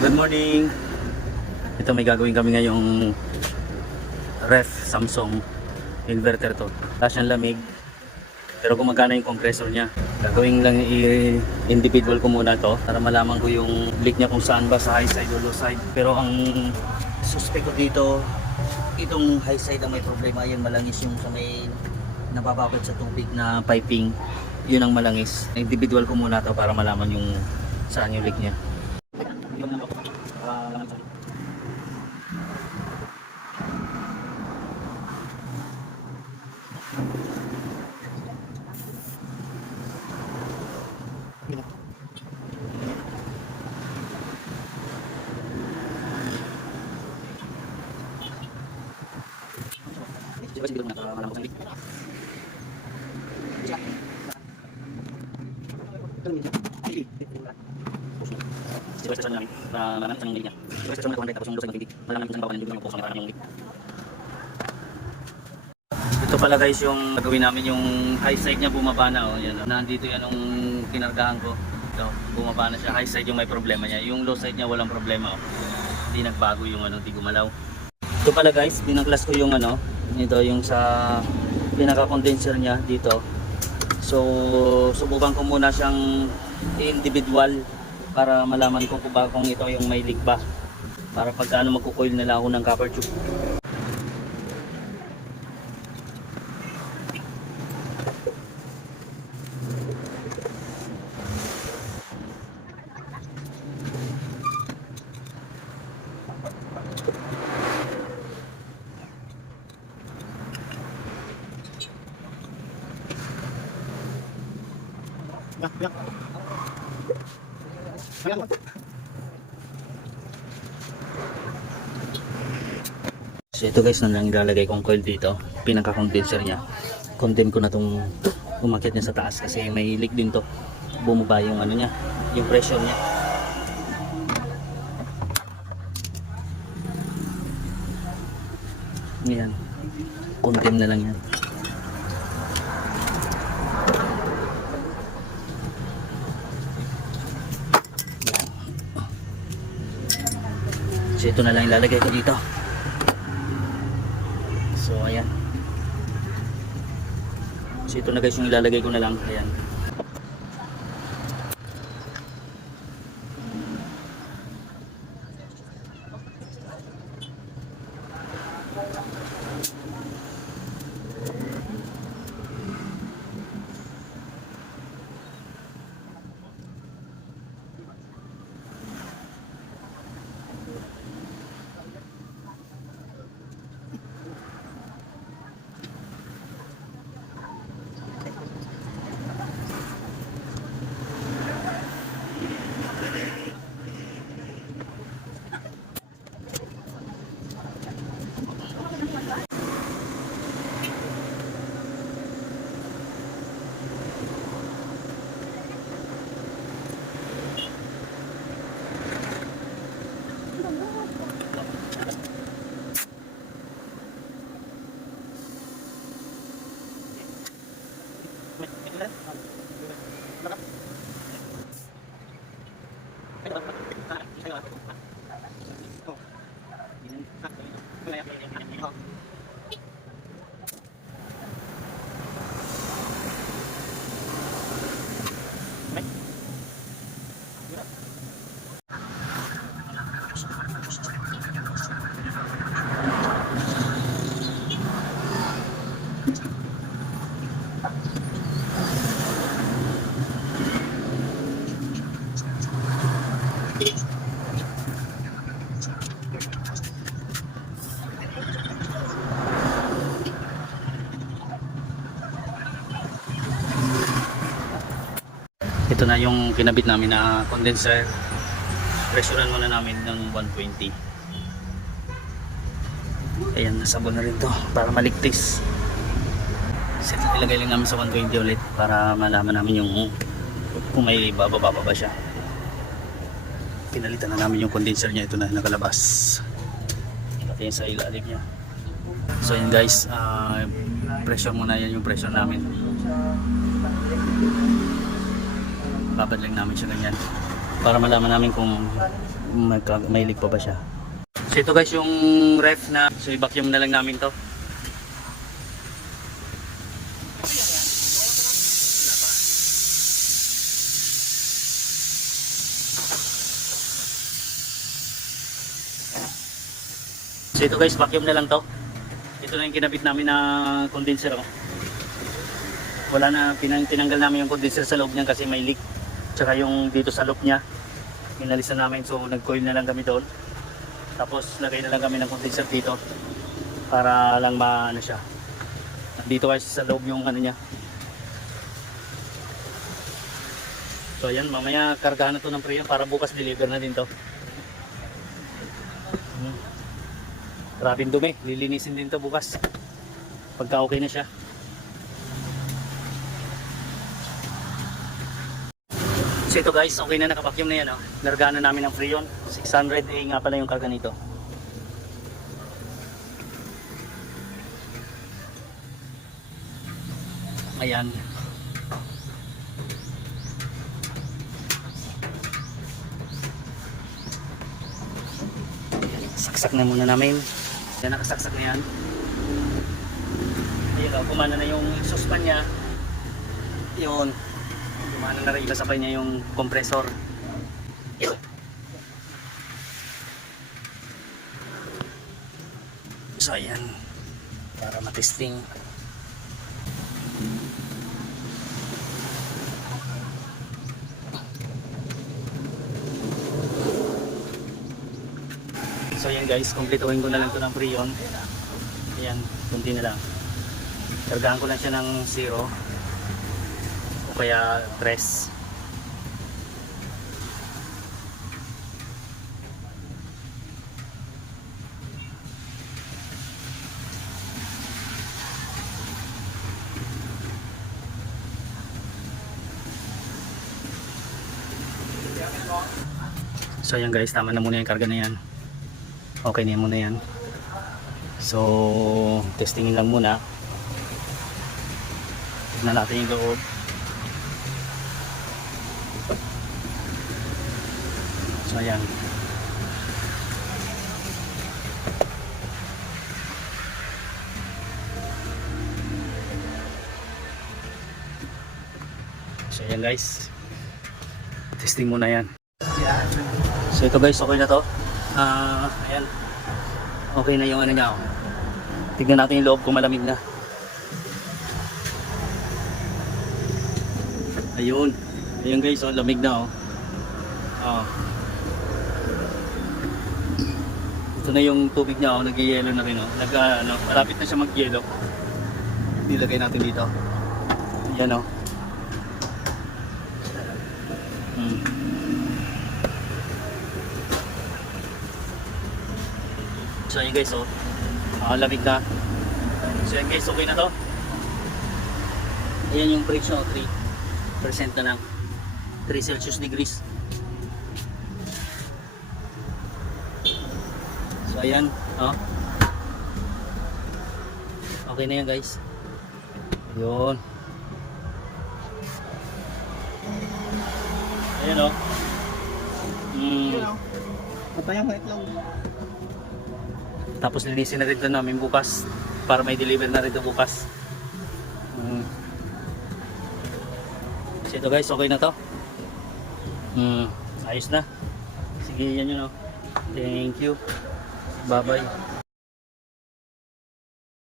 Good morning. Ito may gagawin kami ngayong ref Samsung inverter to. Wala siyang lamig. Pero gumagana yung compressor niya. Gagawin lang individual ko muna to para malaman ko yung leak niya kung saan ba, sa high side o low side. Pero ang suspect ko dito, itong high side ang may problema. Yan malangis yung sa may nabababad sa tubig na piping. Yun ang malangis. Individual ko muna to para malaman yung saan yung leak niya. Ito pala guys yung gagawin namin, yung high side niya bumaba na, oh. Yan, oh. Nandito yan yung kinargahan ko. Ito, bumaba na siya. High side yung may problema niya. Yung low side niya walang problema, oh. Hindi nagbago yung hindi gumalaw. Ito pala guys, binangklas ko yung ito yung sa pinaka-condenser niya dito. So, subukan ko muna siyang individual para malaman ko kung ito yung may leak ba. Para pag magkukoil na lang ako ng copper tube. So ito guys, na lang ilalagay kong coil dito, pinaka-condenser niya. Condemn ko na tong umakyat niya sa taas kasi may leak din to. Bumaba yung niya, yung pressure niya. Yan, condemn na lang yan. So ito na lang ilalagay ko dito. So ayan. So ito na guys yung ilalagay ko na lang. Ayan. Ito na yung kinabit namin na condenser. Pressurean muna namin ng 120. Ayan, nasabon na rin to para maligtis. Set ilagay lang namin sa 120 ulit para malaman namin yung kung may bababa pa ba siya. Pinalitan na namin yung condenser niya. Ito na nakalabas. Pati yung sa ilalim niya. So yun guys, pressure muna, yan yung pressure namin. Babad lang namin siya ganyan para malaman namin kung may leak pa ba siya. So ito guys yung ref na, so i-vacuum na lang namin to. So ito guys, vacuum na lang to. Ito na yung kinabit namin na condenser. Oh. Wala na, tinanggal namin yung condenser sa loob niyan kasi may leak. Tsaka yung dito sa loob niya, inalisan namin. So nag-coil na lang kami doon. Tapos lagay na lang kami ng condenser dito para lang maano siya. Dito guys sa loob yung ano niya. So ayan, mamaya kargahan na to ng Freon para bukas deliver na din to. Grabing dumi, lilinisin din to bukas pagka okay na siya. So ito guys, okay na, nakapakyum na yan. Oh. Largaan na namin ng Freon. 600A nga pala yung karga nito. Ayan. Saksak na muna namin. Yan, nakasaksak na yan. Ayun, oh, kumana na yung exhaust fan niya. Yun. Kumana na rin, kasabay niya yung compressor. So ayan, para matesting. So ayan guys, kumpletuhin ko na lang ito ng Freon. Ayan, kunti na lang. Kargahan ko lang siya ng 0 o kaya 3. So ayan guys, tama na muna yung karga na yan. Okay na muna yan. So testingin lang muna. Tignan natin yung loob. So ayan. So ayan guys, testing muna yan. So ito guys, okay na to. Ayan, okay na yung ano niya. Tignan natin yung loob kung malamig na. Ayun, ayun guys, oh, lamig na. Ito na yung tubig niya, nag-yelo na rin. Malapit na siya mag-yelo. Nilagay natin dito. Ayan. So yun guys, lamig na. So yun guys, okay na to. Ayan yung friction, 3% na lang, 3 Celsius degrees. So ayan, okay na yan guys. Yun. Ayan Patayang mo itlog. Tapos linisin na rin ito namin bukas para may deliver na rin ito bukas. So ito guys, okay na to. Ayos na. Sige, yan yun. Thank you. Bye bye.